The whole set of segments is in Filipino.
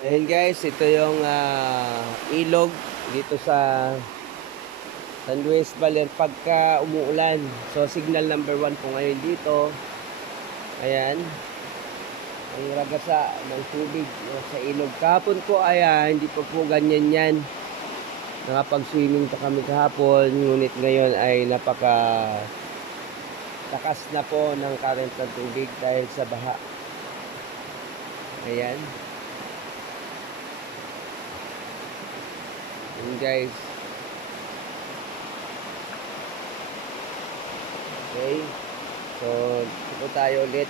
Ayan guys, ito yung ah, ilog dito sa San Luis Baler pagka umuulan. So signal number one po ngayon dito. Ayan. Ang ragasa ng tubig no, sa ilog. Kahapon po ayan, hindi pa po ganyan yan. Nakapag-swimming pa kami kahapon. Ngunit ngayon ay napaka takas na po ng current ng tubig dahil sa baha. Ayan. Ayan guys. Okay. So, dito tayo ulit.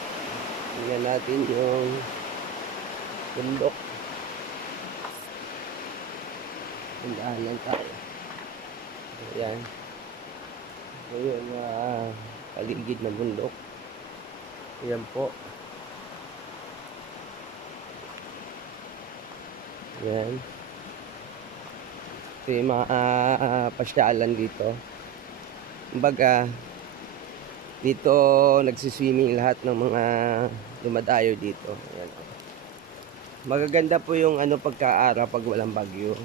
Tingnan natin yung bundok. Tindahanan tayo. Ayan. Ayan na paligid ng bundok. Ayan po. Ayan. Ito yung mga ah, pasyalan dito. Kumbaga, dito nagsiswimming lahat ng mga dumadayo dito. Ayan. Magaganda po yung ano pagkaaraw pag walang bagyo.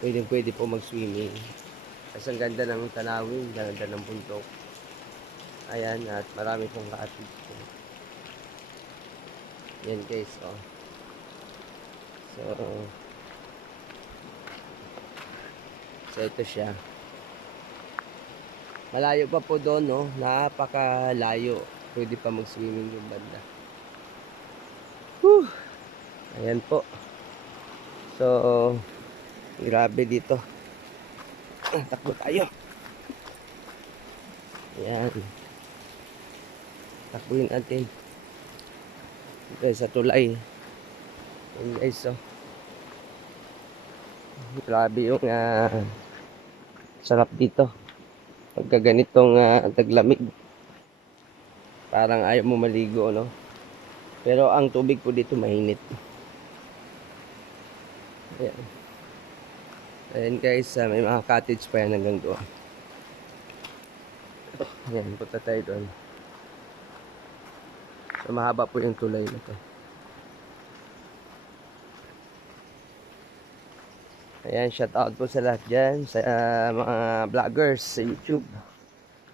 Pwede pwede po mag-swimming. Kasi ang ganda ng tanawin, ganda ng bundok. Ayan, at marami pong cottage po. Yan guys, oh. So, so ito siya. Malayo pa po doon, no? Napakalayo. Pwede pa mag-swimming yung banda. Whew! Ayan po. So, grabe dito. Ah, Takbo tayo. Ayan. Takbuhin natin. Ito sa tulay. Ayan guys, so. Grabe yung ah, sarap dito. Pagka ganitong ah, taglamig. Parang ayaw mo maligo, no? Pero ang tubig po dito mainit. Ayan. Ayan guys, ah, may mga cottage pa yan hanggang doon. Ayan, punta tayo doon. So, mahaba po yung tulay na to. Ayan, shout out po sa lahat dyan, sa ah, mga vloggers sa YouTube.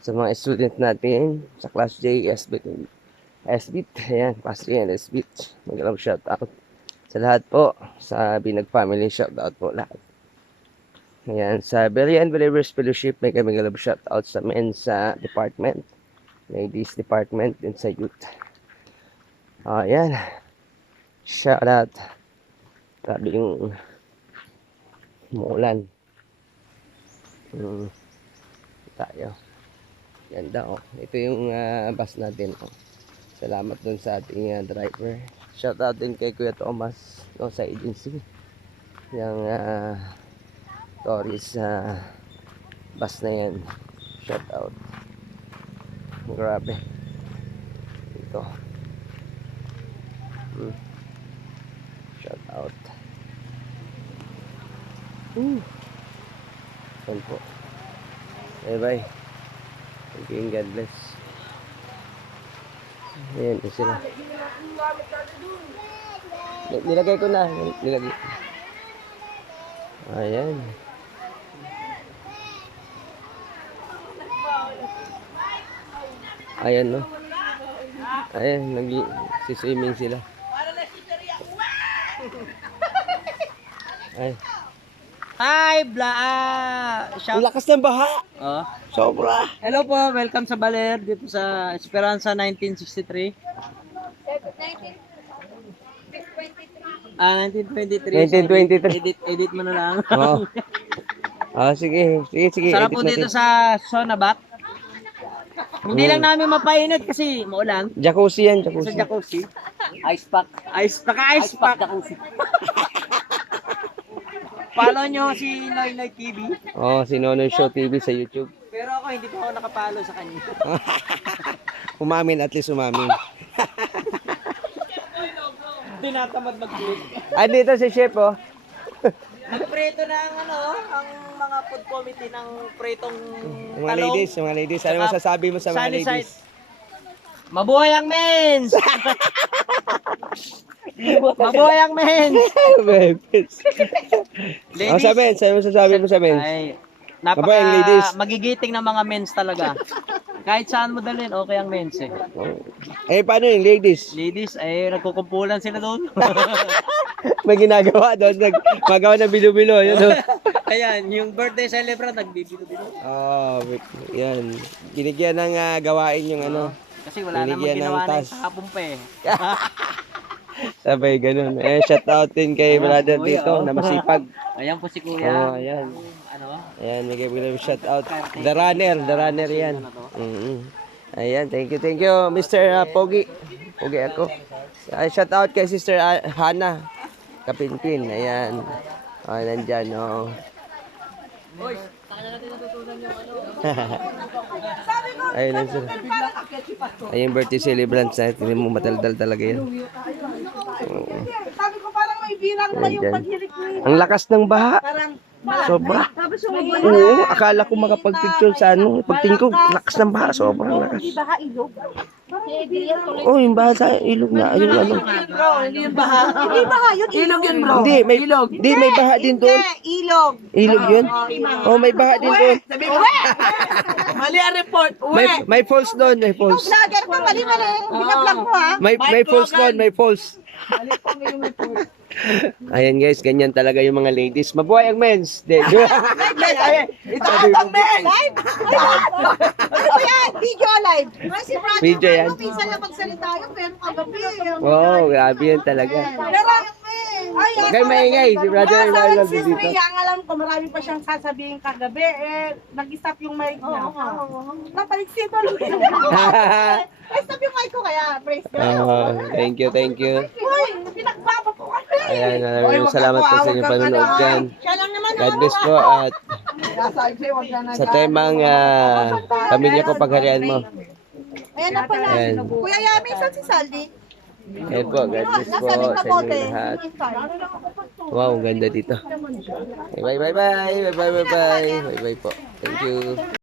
Sa mga student natin, sa Class J, SBIT, SBIT, ayan, Class J and SBIT. Magalang shout out. Sa lahat po, sa Binag Family, shout out po lahat. Ayan, sa Brilliant Believers Fellowship, may kami galab shout out sa men sa department, ladies department, din sa youth. Ayan, shout out. Grabe yung umuulan. Hmm. Tayo. Ganda oh. Ito yung ah, bus natin oh. Salamat dun sa ating ah, driver. Shout out din kay Kuya Thomas no, sa agency. Yung uh, Tories sa bus na yan. Shout out. Grabe. Ito. Hmm. Shout out. Woo. Yan po. Bye bye. Thank you and God bless. Ayan, sila. Ni- Nilagay ko na. Nilagay. Ayan. Ayan, no? Ayan, nag-swimming sila. Ay. Hi, Bla! ah, Ang shout lakas ng baha. oh. Sobra. Hello po, welcome sa Baler dito sa Esperanza 1963. Ah, 1923. 1923. Edit, edit mo na lang. Oo. Ah, sige. Sige, sige. Sarap po dito natin. sa Sonabat. Hindi Mm. lang namin mapainit kasi maulan. Jacuzzi yan, Sa jacuzzi. jacuzzi. Ice pack. Ice pack, ice pack. jacuzzi. Follow nyo si Noy Noy TV. Oh, si Nonoy Show TV sa YouTube. Pero ako hindi pa ako nakapalo sa kanya. Umamin, at least umamin. Tinatamad mag-click. Ah, dito si Chef, oh. Nagpreto na ang ano, ang mga food committee ng pretong Yung mga talong. ladies, yung mga ladies. Ano Saka masasabi mo sa mga sunny ladies? side. Mabuhay ang mens! Mabuhay ang men! Bebes. Ang sa men, sa'yo mo sasabi mo sa men. Ay, Mabuhay ang ladies. napaka magigiting ng mga mens talaga. Kahit saan mo dalhin, okay ang mens eh. Eh, paano yung ladies? Ladies, ay nagkukumpulan sila doon. May ginagawa doon, nag magawa ng bilo-bilo, yun oh. Ayan, yung birthday celebrant, nagbibilo-bilo. Oh, yan. Kinigyan ng ah, gawain yung ano. Kasi wala namang Binigyan ng ginawa na tas. yung kahapon pa eh. Sabay ganun. Eh, shout out din kay brother dito oh. na masipag. Ayan po si Oh, kuya. ayan. Ano? Ayan, bigay shout out. The runner, the runner yan. mm Ayan, thank you, thank you, Mr. ah, Pogi. Pogi ako. Ay, shout out kay Sister ah, Hana. Kapinpin, ayan. Oh, nandyan, oh. Ayun lang sila. Ayun yung birthday celebrants na. Tingnan mo mataldal talaga yan. Sabi ko parang may birang pa yung paghilik mo. Ang lakas ng baha. Parang Sobra. Tapos yung Oo, akala ko makapag-picture sa ano. Pagtingin ko, lakas ng baha. Sobrang lakas. Hindi baha ilog. Tuloy. Oh, yung baha sa ilog na. Ayun ano. Hindi yung baha. Hindi baha yun. Ilog yun bro. Hindi, may ilog. Hindi, may baha din doon. ilog. Ilog yun? Oh, may baha din doon. Sabi mo, mali ang report. May, may falls doon, may falls. Vlogger ka, mali mali. Binablang mo ha. May, may falls doon, may Ayan guys, ganyan talaga yung mga ladies. Mabuhay ang men's. De, Ito ang men. Live? Ano ba yan? Video live. Ay, si brother, Video yan. Minsan lang magsalita yun, pero kagabi. wow, grabe yan talaga. Pero, ay, Huwag kayo maingay, si brother sis dito. Rhea, ang alam ko, marami pa siyang sasabihin kagabi. Eh, nag-stop yung mic niya. Napaliksito lang. Ay, stop yung mic ko kaya. Praise God. oh, thank you, thank you. Uy, pinagbaba po kami. Ayan, maraming salamat po sa inyong panonood dyan. Siya lang naman. God bless po at sa temang ah, pamilya ko pagharian mo. Ayan na pala. Ayan. Kuya Yami, saan si Saldi? Ayan po, God bless po sa inyong lahat. Wow, ganda dito. Bye bye bye. Bye bye bye bye. Bye bye po. Thank you.